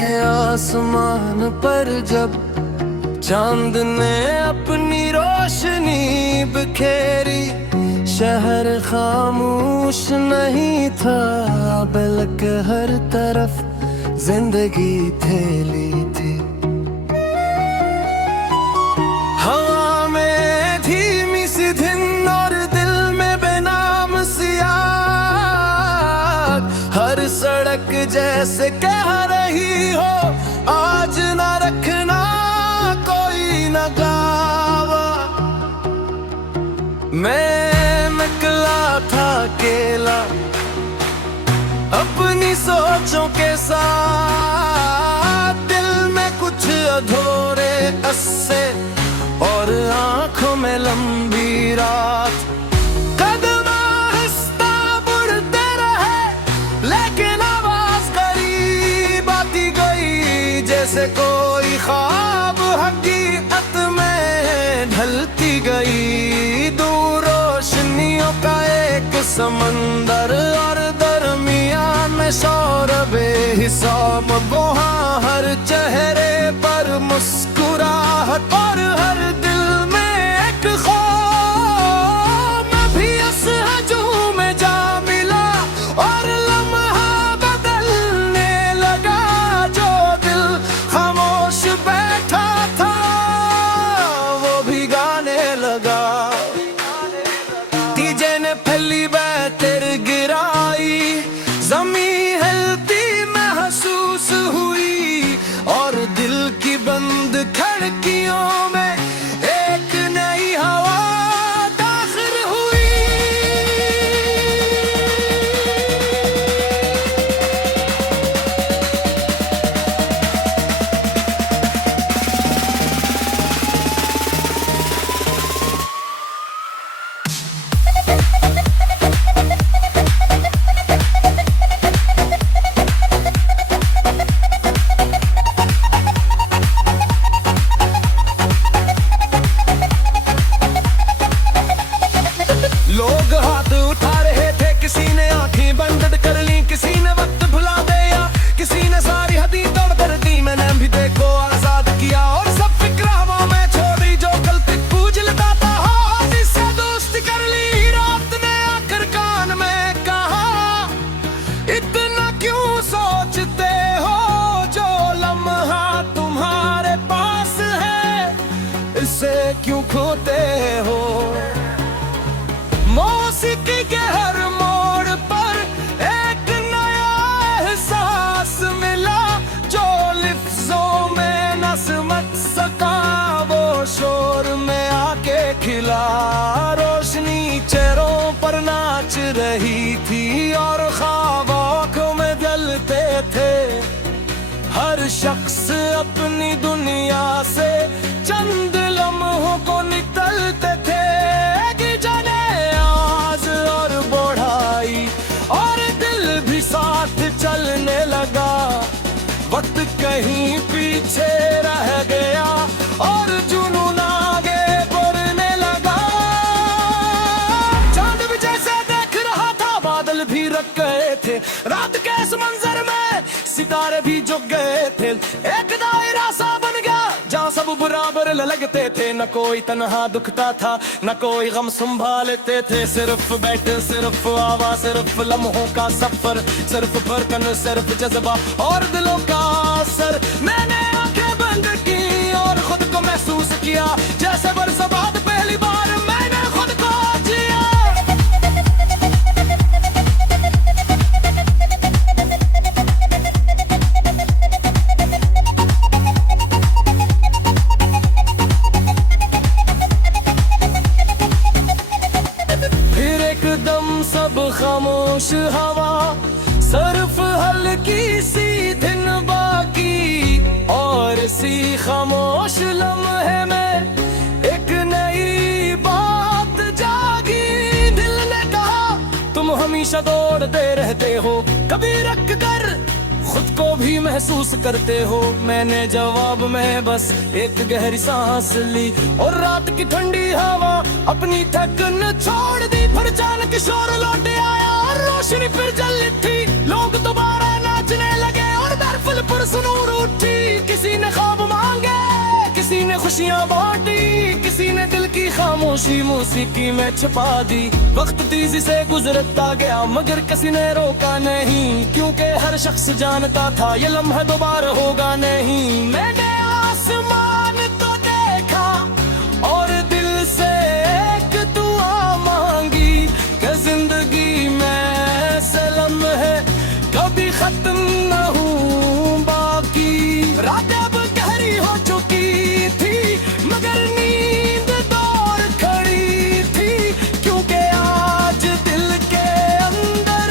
के आसमान पर जब चांद ने अपनी रोशनी बिखेरी, शहर खामोश नहीं था बल्कि हर तरफ जिंदगी फैली थी। हवा में धीमी सी धुन और दिल में बेनाम सी आग, हर सड़क जैसे कह रही हो आज ना रखना कोई न गावा। मैं निकला था अकेला अपनी सोचों के साथ, दिल में कुछ अधूरे अस्से और आंखों में लंबी रात। कदम आहिस्ता बढ़ते रहे लेकिन आवाज करीब आती गई, जैसे कोई ख्वाब हकीकत में ढलती गई। दूर रोशनियों का एक समंदर और दरमियान में शोर बेहिसाब, वहाँ हर चेहरे पर मुस्कुराहट और हर दिल में एक खौफ। मैं भी इस हजूम में जा मिला और लम्हा बदलने लगा। जो दिल खामोश बैठा था वो भी गाने लगा। डीजे ने पहली बेहतर गिराई, जमीन हिलती महसूस हुई और दिल की बंद खिड़कियों में एक नई हवा दाखिल हुई। लोग हाथ उठा रहे थे, किसी ने आंखें बंद कर ली, किसी ने वक्त भुला दिया, किसी ने सारी हदी तोड़ कर दी। मैंने भी देखो आजाद किया और सब फिक्र हवा में छोड़ी, जो कल तक पूज लेता था हो जिससे दोस्ती कर ली। रात ने आकर कान में कहा, इतना क्यों सोचते हो, जो लम्हा तुम्हारे पास है इसे क्यों खोते हो। मौसीकी के हर मोड़ पर एक नया एहसास मिला, जो लिफ्ज़ों में न समझ सका वो शोर में आके खिला। रोशनी चेहरों पर नाच रही थी और ख्वाब आँखों में जलते थे। हर शख्स अपनी दुनिया से चंद लम्हों को निकलते थे, कि जाने आवाज और बढ़ाई और दिल भी साथ चलने लगा। वक्त कहीं पीछे रह गया और जुनून आगे बढ़ने लगा। चांद भी जैसे देख रहा था, बादल भी रख गए थे, रात के इस मंजर में सितारे भी झुक गए थे। एक दायरा सा बन गया जहाँ सब बराबर लगते थे, न कोई तन्हा दुखता था न कोई गम संभालते थे। सिर्फ बैठ सिर्फ आवाज सिर्फ लम्हों का सफर, सिर्फ फरकन सिर्फ जज्बा और दिलों का असर। मैंने आंखें बंद की और खुद को महसूस किया, जैसे बरसों बाद पहली बार मैंने खुद को जिया। फिर एकदम सब खामोश हवा, सिर्फ हल्की सी धुन बाकी, और इसी खामोश लम्हे में एक नई बात जागी। दिल ने कहा, तुम हमेशा दौड़ते रहते हो, कभी रख कर खुद को भी महसूस करते हो। मैंने जवाब में बस एक गहरी सांस ली और रात की ठंडी हवा अपनी थकन छोड़ दी। फिर अचानक शोर लौट आया और रोशनी फिर जल थी। लोग दोबारा नाचने लगे और महफिल सुनूर उठी, किसी ने ख्वाब मांगे, किसी ने खुशियां बांटी, किसी ने दिल की खामोशी मौसीकी में छुपा दी। वक्त तेजी से गुजरता गया मगर किसी ने रोका नहीं, क्योंकि हर शख्स जानता था ये लम्हा दोबारा होगा नहीं। मैंने आसमान तो देखा और दिल से एक दुआ मांगी कि जिंदगी में सलम है कभी खत्म न हो बाकी। रातें अब गहरी हो चुकी थी मगर नींद दौड़ खड़ी थी, क्योंकि आज दिल के अंदर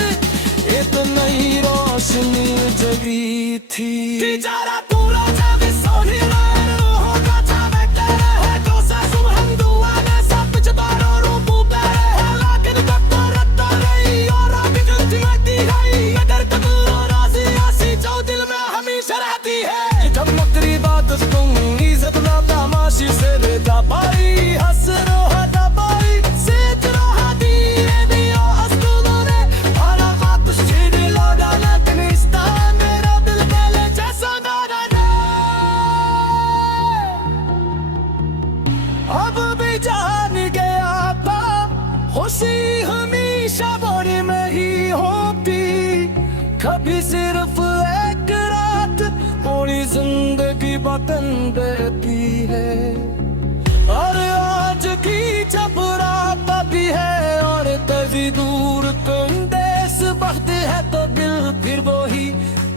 एक नई रोशनी जगी थी। अब भी जान गया था खुशी हमेशा बोरी में ही होती, कभी सिर्फ एक रात पूरी जिंदगी बदल देती है। और आज की जब रात आती है और कभी दूर कंदेस बढ़ती है तो दिल फिर वही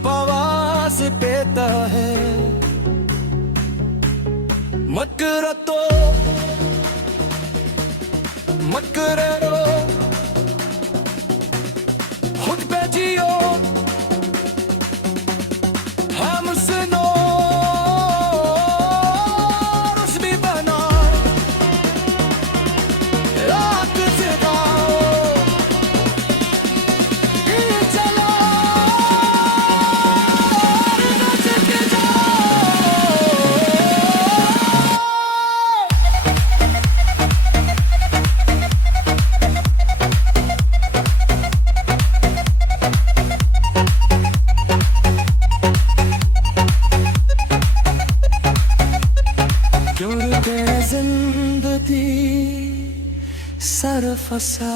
बवास देता है। मत करो तो मत करो, खुद पे जियो, हम सुनो रोशनी बना, रात जगाओ, चलो नच जाओ। जिंदगी सर फसा